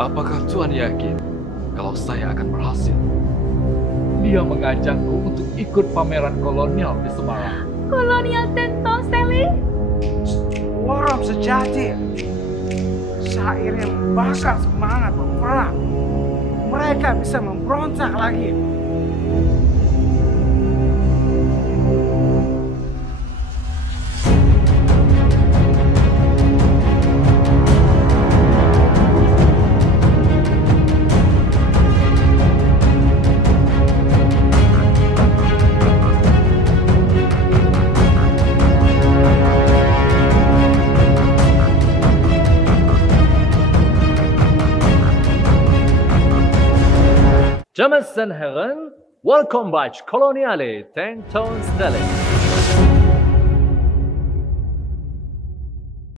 Apakah Tuan yakin kalau saya akan berhasil? Dia mengajakku untuk ikut pameran kolonial di Semarang. Kolonial Tentong Stanley? Waram sejati. Syair yang membakar semangat berperang. Mereka bisa memberontak lagi. Damen und Herren, welcome bei Koloniale Tentons Stelle.